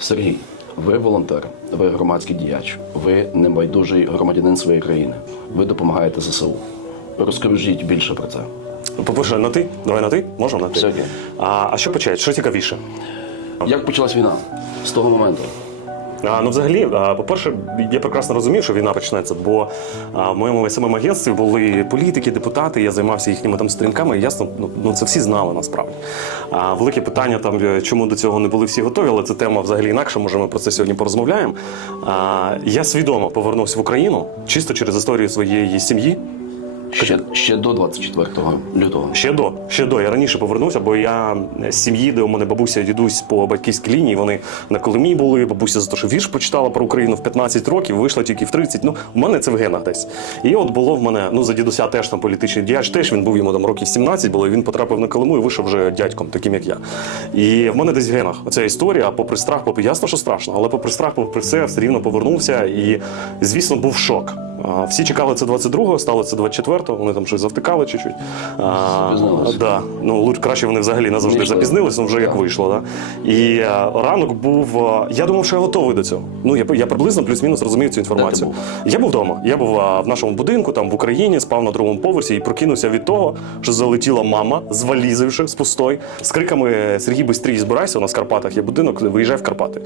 Сергій, ви волонтер, ви громадський діяч, ви небайдужий громадянин своєї країни. Ви допомагаєте ЗСУ. Розкажіть більше про це. По-перше, на ти? Давай на ти? Можемо на ти? Все окей. А, а що почати? Що цікавіше? Як почалась війна з того моменту? А, ну, взагалі, а, по-перше, я прекрасно розумію, що війна почнеться, бо а, в моєму самому агентстві були політики, депутати, я займався їхніми там стрімками, і ясно, ну, ну це всі знали насправді. А велике питання там, е, чому до цього не були всі готові, але це тема взагалі інакша, може ми про це сьогодні порозмовляємо. А, я свідомо повернувся в Україну чисто через історію своєї сім'ї. Ще, ще до 24 лютого. Ще до, ще до. Я раніше повернувся, бо я з сім'ї, де у мене бабуся і дідусь по батьківській лінії. Вони на Колимі були. Бабуся за те, що вірш почитала про Україну в 15 років, вийшла тільки в 30. Ну, у мене це в генах десь. І от було в мене, ну за дідуся теж там політичний діяч, теж він був йому там років 17 було, і він потрапив на Колиму і вийшов вже дядьком, таким як я. І в мене десь в генах оця історія, попри страх, попри ясно, що страшно, але попри страх, попри все, все рівно повернувся. І, звісно, був шок. Всі чекали це 22-го, стало це 24-го, вони там щось завтикали чуть-чуть. Да. Ну, лучше краще вони взагалі не завжди Вийшли. запізнились, ну вже як вийшло. Да? І ранок був. я думав, що я готовий до цього. Ну, я, я приблизно плюс-мінус розумів цю інформацію. Я був вдома. Я був а, в нашому будинку, там в Україні, спав на другому поверсі і прокинувся від того, що залетіла мама з валізою з пустой, з криками Сергій бистрій збирайся, у нас в Карпатах є будинок, виїжджай в Карпати.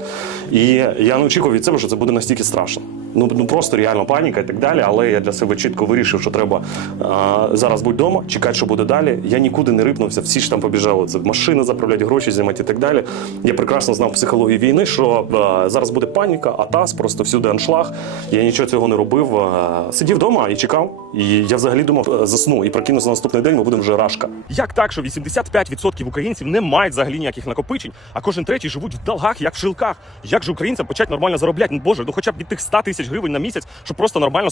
І я не очікував від себе, що це буде настільки страшно. Ну, ну просто реально паніка і так далі. Але я для себе чітко вирішив, що треба а, зараз будь вдома, чекати, що буде далі. Я нікуди не рипнувся, всі ж там побіжали. Це машини заправляти, гроші знімати і так далі. Я прекрасно знав психологію війни, що а, зараз буде паніка, атас, просто всюди аншлаг. Я нічого цього не робив. А, сидів вдома і чекав. І я взагалі думав, е, засну і прокинувся на наступний день. Ми будемо вже рашка. Як так, що 85% українців не мають взагалі ніяких накопичень, а кожен третій живуть в долгах, як в шилках? Як же українцям почати нормально заробляти? Ну боже, ну хоча б від тих 100 тисяч гривень на місяць, щоб просто нормально